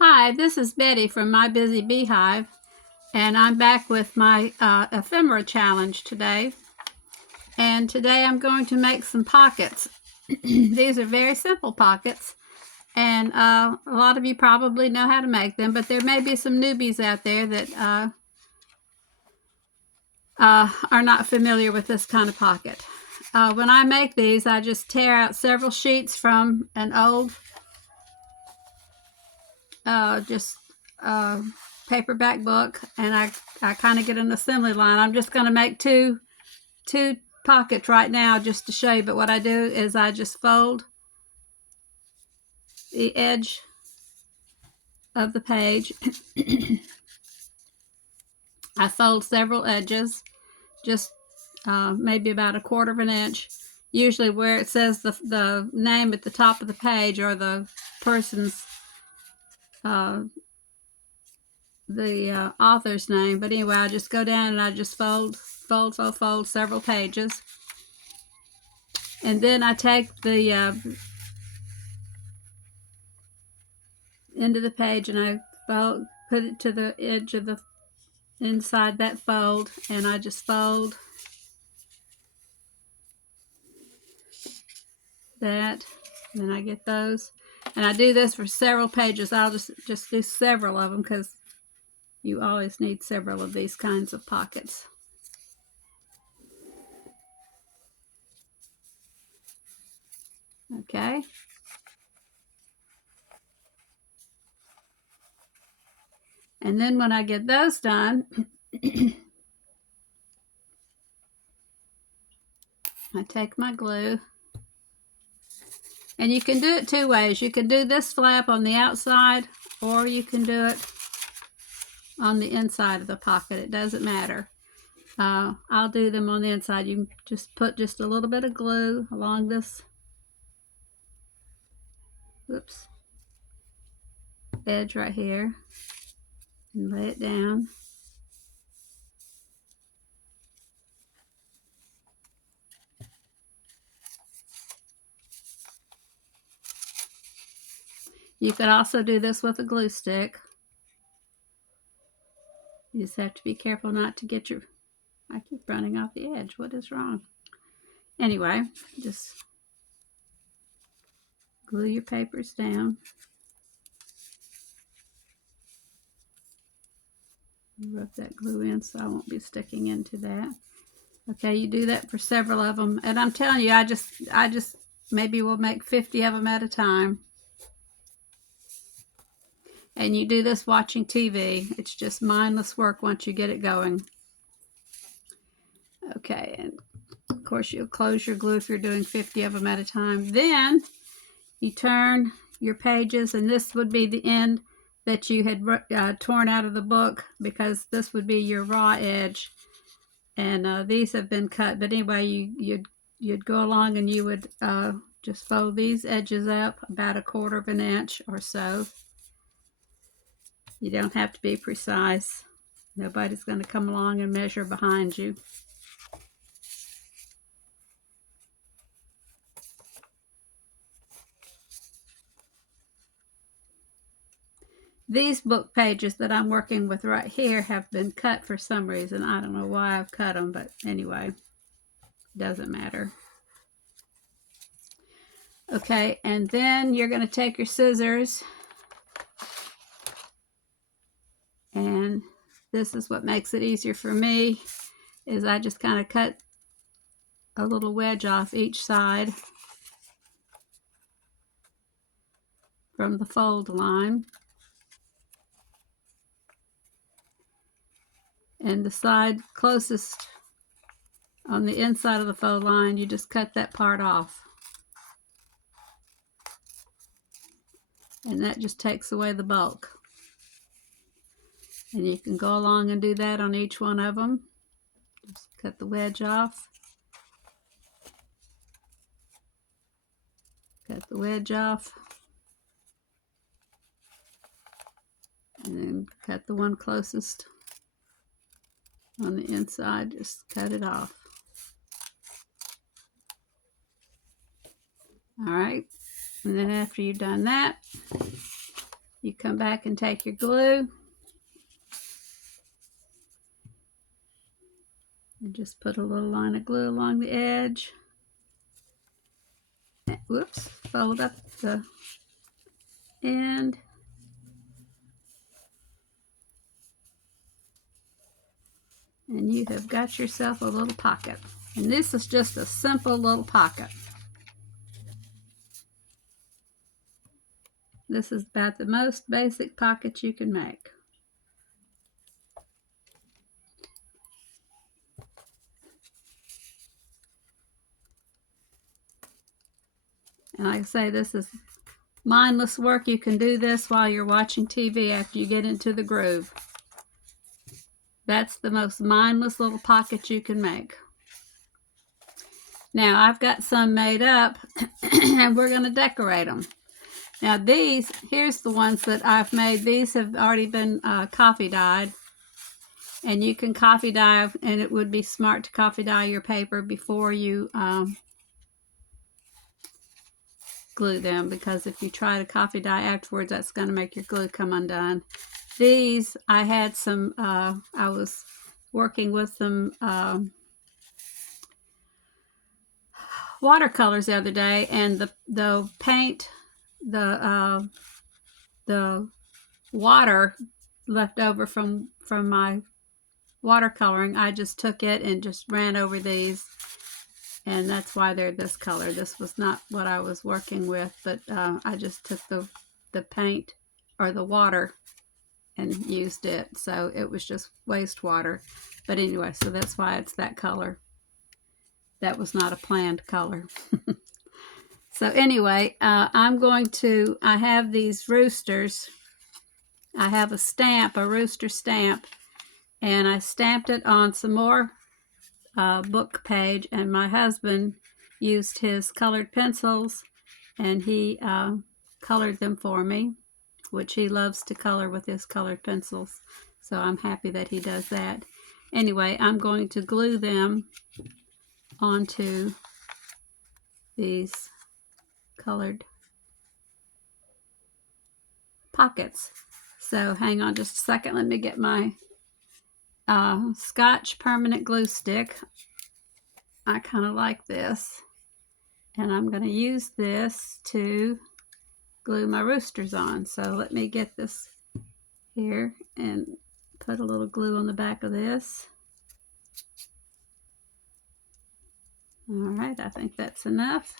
Hi, this is Betty from My Busy Beehive, and I'm back with my ephemera challenge today. And today I'm going to make some pockets. These are very simple pockets, and a lot of you probably know how to make them, but there may be some newbies out there that are not familiar with this kind of pocket. When I make these, I just tear out several sheets from an old paperback book, and I kind of get an assembly line. I'm just going to make two pockets right now just to show you, but what I do is I just fold the edge of the page. I fold several edges, just maybe about 1/4 of an inch, usually where it says the name at the top of the page or the person's the author's name. But anyway, I just go down and I just fold several pages, and then I take the end of the page and I put it to the edge of the inside that fold, and I just fold that, and then I get those, and I do this for several pages. I'll just do several of them because you always need several of these kinds of pockets. Okay. And then when I get those done, I take my glue, and you can do it two ways. You can do this flap on the outside, or you can do it on the inside of the pocket. It doesn't matter. I'll do them on the inside. You can just put just a little bit of glue along this edge right here and lay it down. You could also do this with a glue stick. You just have to be careful not to get your... I keep running off the edge. What is wrong? Anyway, just glue your papers down. Rub that glue in so I won't be sticking into that. Okay, you do that for several of them, and I'm telling you, I just maybe we'll make 50 of them at a time. And you do this watching TV. It's just mindless work once you get it going. Okay, and of course you'll close your glue if you're doing 50 of them at a time. Then you turn your pages, and this would be the end that you had torn out of the book, because this would be your raw edge, and these have been cut. But anyway, you'd go along and you would just fold these edges up about 1/4 of an inch or so. You don't have to be precise. Nobody's going to come along and measure behind you. These book pages that I'm working with right here have been cut for some reason. I don't know why I've cut them, but anyway, doesn't matter. Okay, and then you're going to take your scissors, and this is what makes it easier for me, is I just kind of cut a little wedge off each side from the fold line. And the side closest on the inside of the fold line, you just cut that part off. And that just takes away the bulk. And you can go along and do that on each one of them. Just cut the wedge off. Cut the wedge off. And then cut the one closest on the inside, just cut it off. All right, and then after you've done that, You come back and take your glue and just put a little line of glue along the edge. Whoops, fold up the end. And you have got yourself a little pocket. And this is just a simple little pocket. This is about the most basic pocket you can make. And like I say, this is mindless work. You can do this while you're watching TV after you get into the groove. That's the most mindless little pocket you can make. Now I've got some made up and we're going to decorate them. Now these, here's the ones that I've made. These have already been coffee dyed. And you can coffee dye, and it would be smart to coffee dye your paper before you glue them, because if you try to coffee dye afterwards, that's going to make your glue come undone. These, I had some, I was working with some watercolors the other day, and the paint, the water left over from my watercoloring, I just took it and just ran over these, and that's why they're this color. This was not what I was working with, but I just took the paint or the water and used it, so it was just wastewater. But anyway, so that's why it's that color. That was not a planned color. So anyway, I'm going to, I have these roosters. I have a stamp, a rooster stamp, and I stamped it on some more book page, and my husband used his colored pencils and he colored them for me, which he loves to color with his colored pencils, so I'm happy that he does that. Anyway, I'm going to glue them onto these colored pockets. So hang on just a second, let me get my Scotch permanent glue stick. I kind of like this, and I'm going to use this to glue my roosters on. So let me get this here and put a little glue on the back of this. All right, I think that's enough.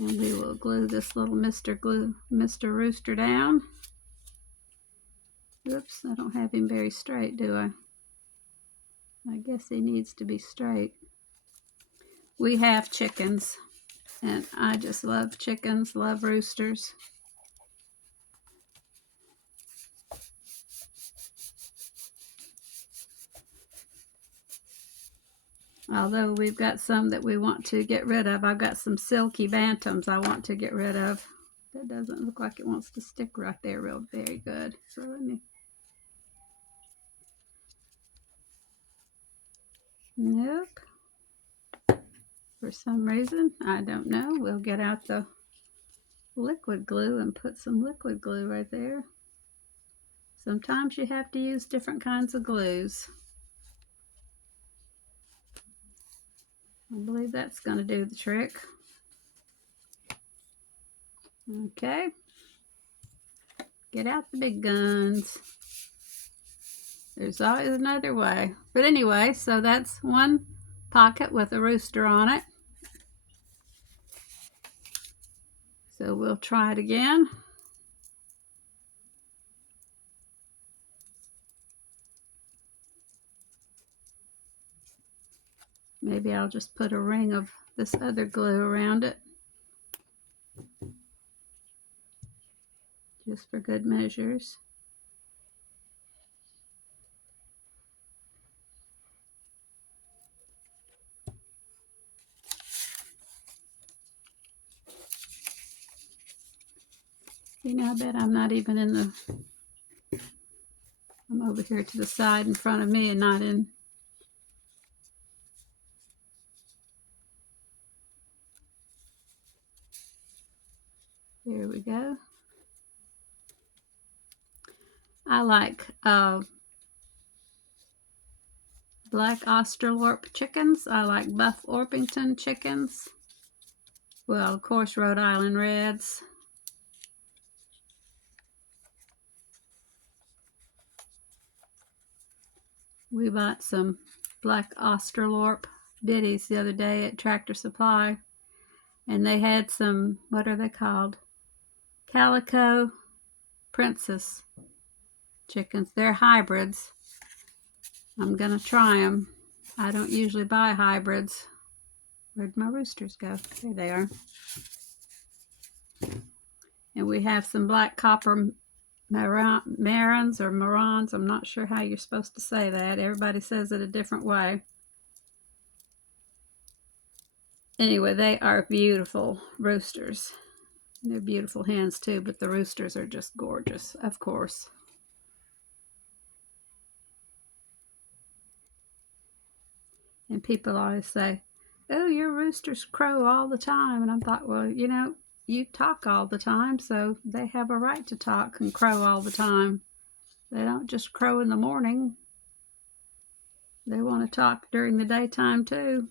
And we will glue this little Mr. Rooster down. Oops, I don't have him very straight, do I? I guess he needs to be straight. We have chickens, and I just love chickens, love roosters. Although we've got some that we want to get rid of. I've got some silky bantams I want to get rid of. That doesn't look like it wants to stick right there real very good. So let me... Nope. For some reason, I don't know. We'll get out the liquid glue and put some liquid glue right there. Sometimes you have to use different kinds of glues. I believe that's going to do the trick. Okay. Get out the big guns. There's always another way. But anyway, so that's one pocket with a rooster on it. So we'll try it again. Maybe I'll just put a ring of this other glue around it, just for good measures. You know, I bet I'm not even in the... I'm over here to the side in front of me and not in... There we go. I like black Australorp chickens. I like Buff Orpington chickens. Well, of course, Rhode Island Reds. We bought some black Australorp biddies the other day at Tractor Supply, and they had some, what are they called? Calico Princess chickens. They're hybrids. I'm gonna try them. I don't usually buy hybrids. Where'd my roosters go? There they are. And we have some black copper marans or marans. I'm not sure how you're supposed to say that. Everybody says it a different way. Anyway, they are beautiful roosters. They're beautiful hens too, but the roosters are just gorgeous, of course. And people always say, oh, your roosters crow all the time. And I thought, well, you know, you talk all the time, so they have a right to talk and crow all the time. They don't just crow in the morning. They want to talk during the daytime too.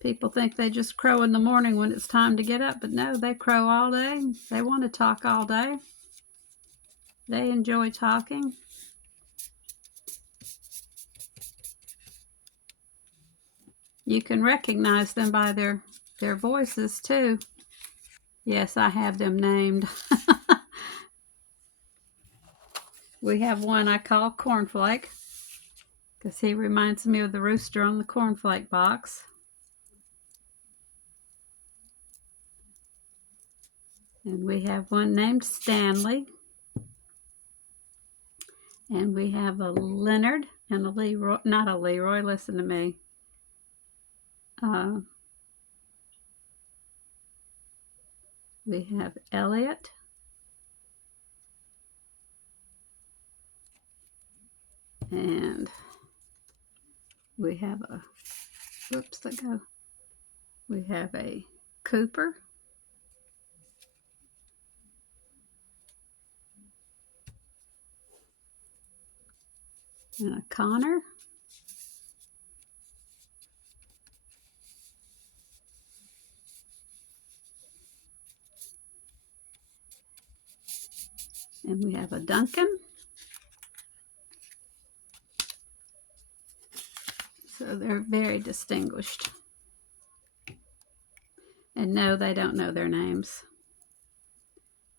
People think they just crow in the morning when it's time to get up, but no, they crow all day. They want to talk all day. They enjoy talking. You can recognize them by their voices too. Yes, I have them named. We have one I call Cornflake because he reminds me of the rooster on the cornflake box. And we have one named Stanley. And we have a Leonard and a Leroy, not a Leroy, listen to me. We have Elliot. And we have a, whoops, let go. We have a Cooper. And a Connor. And we have a Duncan. So they're very distinguished. And no, they don't know their names.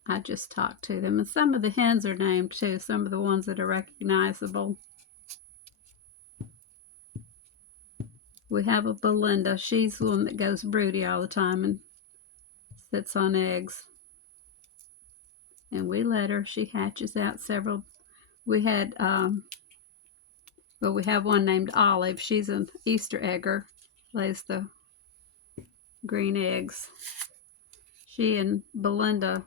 I just talk to them. And some of the hens are named too, some of the ones that are recognizable. We have a Belinda. She's the one that goes broody all the time and sits on eggs. And we let her. She hatches out several. We had, well, we have one named Olive. She's an Easter egger. Lays the green eggs. She and Belinda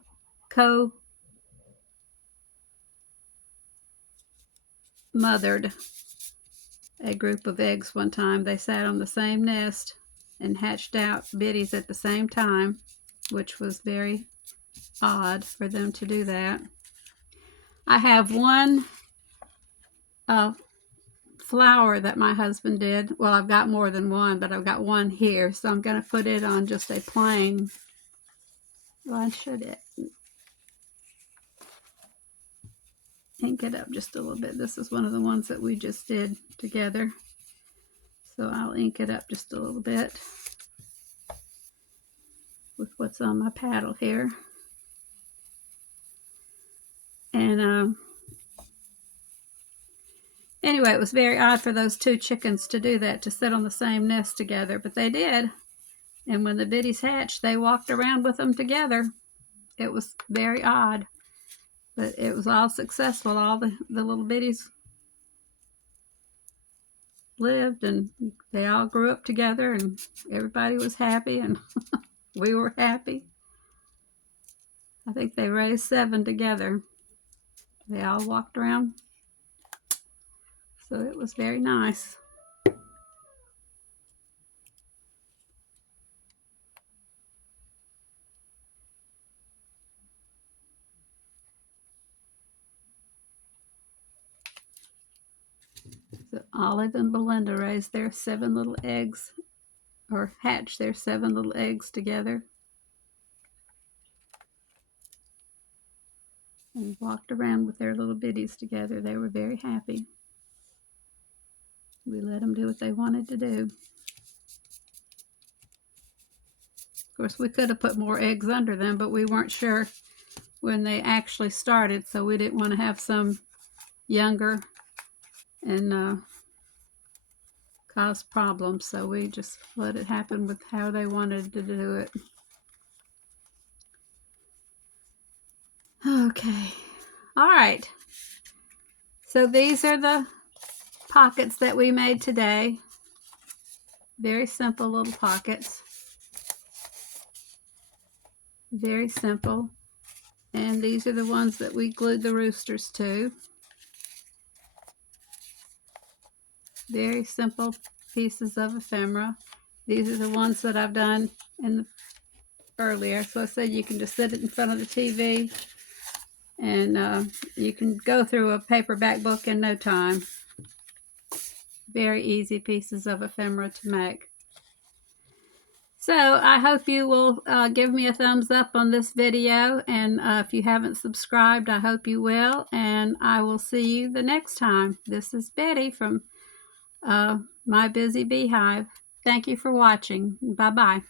co-mothered a group of eggs one time. They sat on the same nest and hatched out biddies at the same time, which was very odd for them to do that. I have one flower that my husband did. Well, I've got more than one, but I've got one here, so I'm going to put it on just a plain. Well, I should ink it up just a little bit. This is one of the ones that we just did together, so I'll ink it up just a little bit with what's on my paddle here. And anyway, it was very odd for those two chickens to do that, to sit on the same nest together, but they did. And when the biddies hatched, they walked around with them together. It was very odd, but it was all successful. All the little biddies lived, and they all grew up together, and everybody was happy, and we were happy. I think they raised 7 together. They all walked around. So it was very nice. Olive and Belinda raised their 7 little eggs, or hatched their 7 little eggs together. And walked around with their little biddies together. They were very happy. We let them do what they wanted to do. Of course, we could have put more eggs under them, but we weren't sure when they actually started, so we didn't want to have some younger and cause problems, so we just let it happen with how they wanted to do it. Okay, all right. So these are the pockets that we made today. Very simple little pockets. Very simple. And these are the ones that we glued the roosters to. Very simple pieces of ephemera. These are the ones that I've done earlier. So I said you can just sit it in front of the TV and you can go through a paperback book in no time. Very easy pieces of ephemera to make. So I hope you will give me a thumbs up on this video, and if you haven't subscribed, I hope you will, and I will see you the next time. This is Betty from My Busy Beehive. Thank you for watching. Bye-bye.